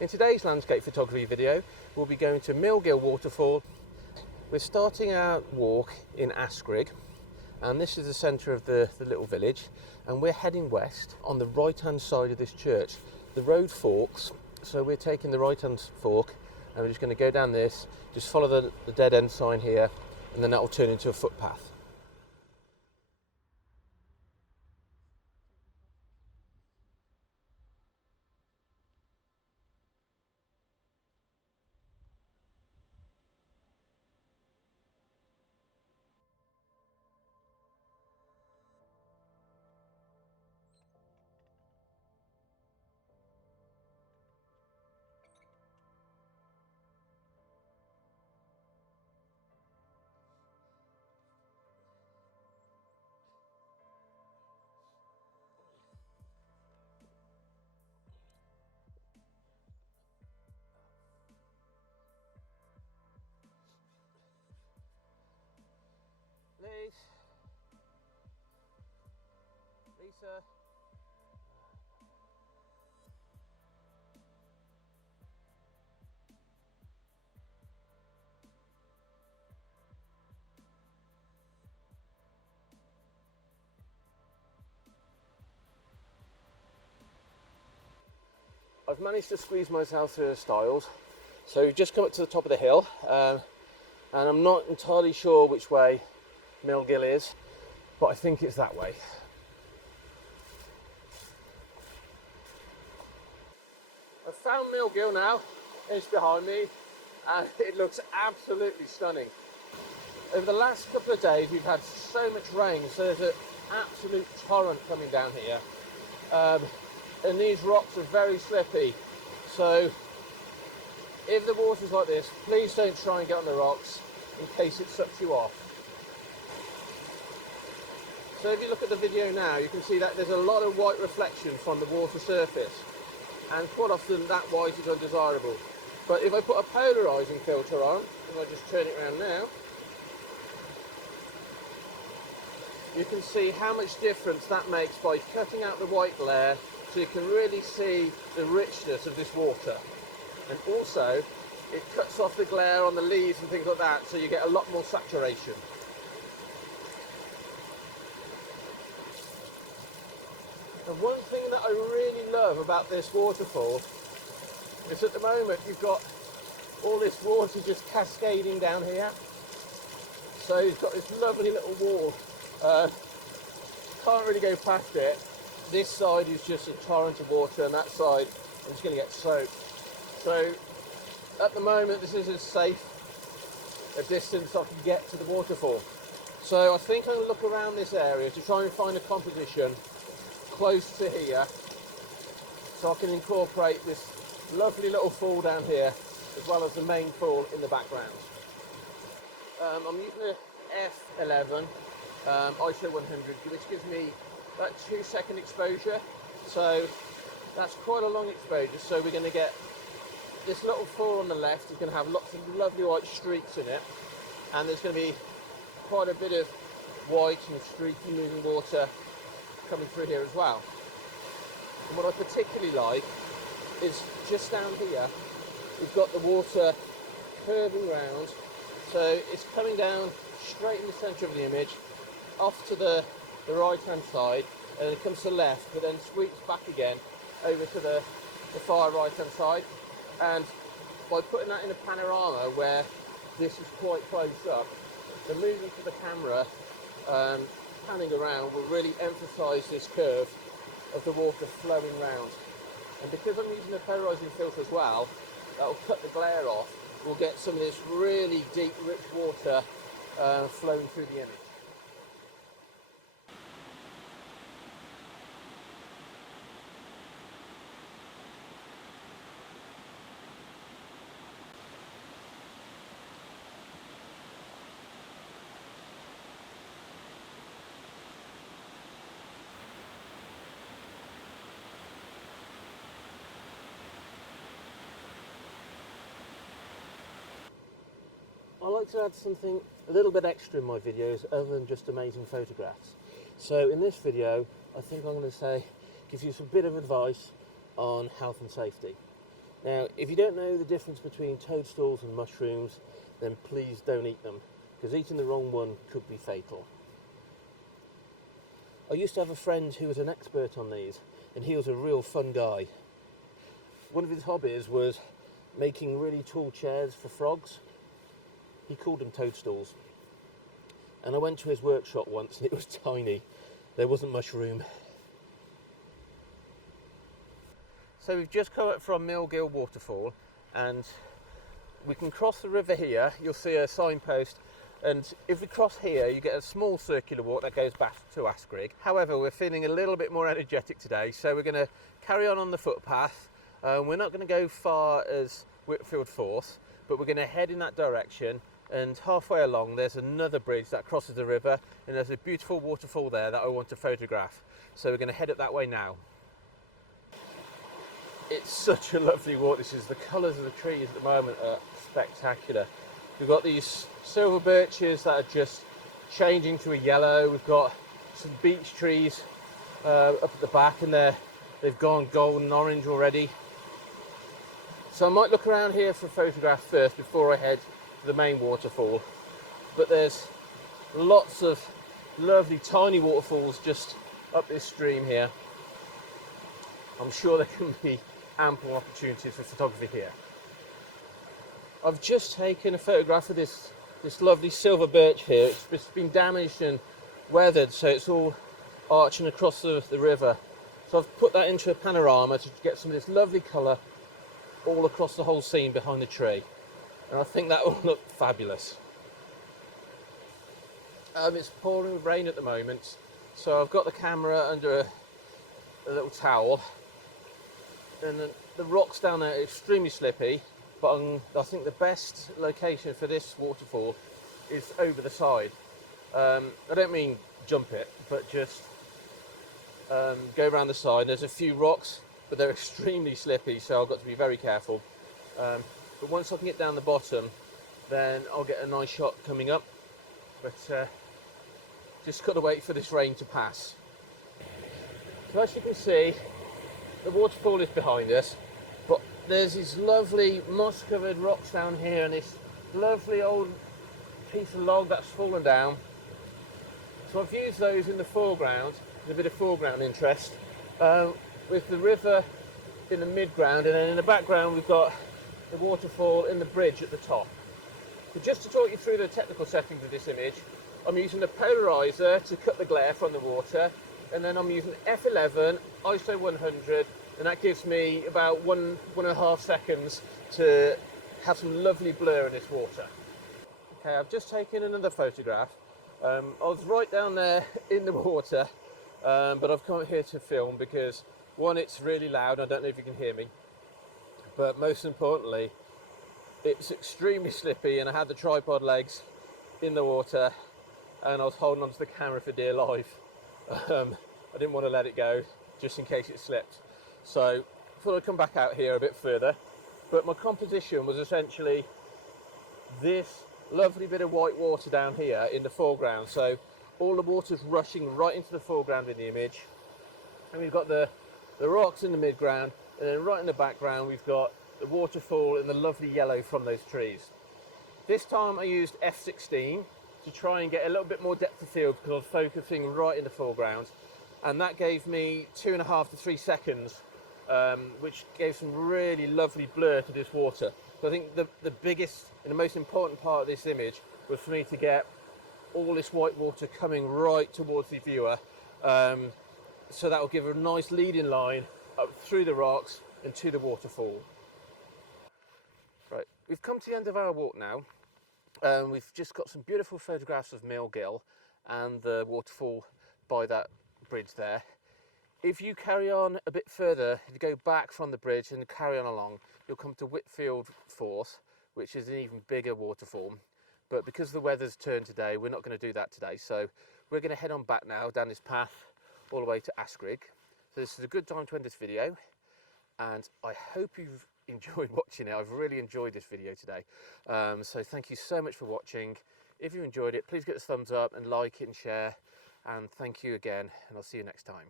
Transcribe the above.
In today's landscape photography video, we'll be going to Mill Gill Waterfall. We're starting our walk in Askrigg, and this is the centre of the little village, and we're heading west on the right hand side of this church. The road forks, so we're taking the right hand fork and we're just going to go down this, just follow the dead end sign here, and then that will turn into a footpath. Lisa. I've managed to squeeze myself through the stiles, so we've just come up to the top of the hill, and I'm not entirely sure which way Mill Gill is, but I think it's that way. I've found Mill Gill now, it's behind me, and it looks absolutely stunning. Over the last couple of days we've had so much rain, so there's an absolute torrent coming down here. And these rocks are very slippy, so if the water's like this, please don't try and get on the rocks in case it sucks you off. So if you look at the video now, you can see that there's a lot of white reflection from the water surface, and quite often that white is undesirable. But if I put a polarising filter on, if I just turn it around now, you can see how much difference that makes by cutting out the white glare, so you can really see the richness of this water. And also, it cuts off the glare on the leaves and things like that, so you get a lot more saturation. And one thing that I really love about this waterfall is at the moment you've got all this water just cascading down here. So you've got this lovely little wall. Can't really go past it. This side is just a torrent of water, and that side I'm just going to get soaked. So at the moment this is as safe a distance I can get to the waterfall. So I think I'm going to look around this area to try and find a composition close to here, so I can incorporate this lovely little fall down here as well as the main fall in the background. I'm using a F11 ISO 100, which gives me about 2-second exposure, so that's quite a long exposure. So we're going to get this little fall on the left is going to have lots of lovely white streaks in it, and there's going to be quite a bit of white and streaky moving water coming through here as well. And what I particularly like is just down here we've got the water curving round, so it's coming down straight in the centre of the image, off to the right hand side, and it comes to the left, but then sweeps back again over to the far right hand side. And by putting that in a panorama where this is quite close up, the movement of the camera panning around will really emphasise this curve of the water flowing round. And because I'm using a polarising filter as well, that will cut the glare off. We'll get some of this really deep, rich water flowing through the image. I like to add something a little bit extra in my videos other than just amazing photographs. So in this video, I think I'm going to give you some bit of advice on health and safety. Now, if you don't know the difference between toadstools and mushrooms, then please don't eat them, because eating the wrong one could be fatal. I used to have a friend who was an expert on these, and he was a real fun guy. One of his hobbies was making really tall chairs for frogs. He called them toadstools. And I went to his workshop once and it was tiny. There wasn't much room. So we've just come up from Mill Gill Waterfall, and we can cross the river here. You'll see a signpost, and if we cross here you get a small circular walk that goes back to Askrigg. However, we're feeling a little bit more energetic today, so we're going to carry on the footpath. We're not going to go far as Whitfield Force, but we're going to head in that direction, and halfway along there's another bridge that crosses the river, and there's a beautiful waterfall there that I want to photograph. So we're going to head up that way now. It's such a lovely walk. The colours of the trees at the moment are spectacular. We've got these silver birches that are just changing to a yellow. We've got some beech trees up at the back, and they've gone golden orange already. So I might look around here for a photograph first before I head to the main waterfall. But there's lots of lovely tiny waterfalls just up this stream here. I'm sure there can be ample opportunities for photography here. I've just taken a photograph of this lovely silver birch here. It's been damaged and weathered, so it's all arching across the river. So I've put that into a panorama to get some of this lovely colour all across the whole scene behind the tree. And I think that will look fabulous. It's pouring with rain at the moment, so I've got the camera under a little towel. And the rocks down there are extremely slippy, but I think the best location for this waterfall is over the side. I don't mean jump it, but just go around the side. There's a few rocks, but they're extremely slippy, so I've got to be very careful. But once I can get down the bottom, then I'll get a nice shot coming up. But just got to wait for this rain to pass. So as you can see, the waterfall is behind us, but there's these lovely moss-covered rocks down here, and this lovely old piece of log that's fallen down. So I've used those in the foreground, a bit of foreground interest, with the river in the midground, and then in the background we've got the waterfall in the bridge at the top. So just to talk you through the technical settings of this image, I'm using a polarizer to cut the glare from the water, and then I'm using f11 ISO 100, and that gives me about 1.5 seconds to have some lovely blur in this water. Okay, I've just taken another photograph. I was right down there in the water, but I've come here to film because, one, it's really loud, I don't know if you can hear me, but most importantly, it's extremely slippy, and I had the tripod legs in the water and I was holding onto the camera for dear life. I didn't want to let it go just in case it slipped. So I thought I'd come back out here a bit further, but my composition was essentially this lovely bit of white water down here in the foreground. So all the water's rushing right into the foreground in the image, and we've got the rocks in the midground, and then right in the background we've got the waterfall and the lovely yellow from those trees. This time I used f16 to try and get a little bit more depth of field because I was focusing right in the foreground, and that gave me 2.5 to 3 seconds, which gave some really lovely blur to this water. So I think the biggest and the most important part of this image was for me to get all this white water coming right towards the viewer, so that will give a nice leading line up through the rocks and to the waterfall. Right, we've come to the end of our walk now. We've just got some beautiful photographs of Mill Gill and the waterfall by that bridge there. If you carry on a bit further, if you go back from the bridge and carry on along, you'll come to Whitfield Force, which is an even bigger waterfall. But because the weather's turned today, we're not going to do that today. So we're going to head on back now down this path all the way to Askrigg. So this is a good time to end this video, and I hope you've enjoyed watching it. I've really enjoyed this video today. So thank you so much for watching. If you enjoyed it, please give us a thumbs up and like it and share. And thank you again, and I'll see you next time.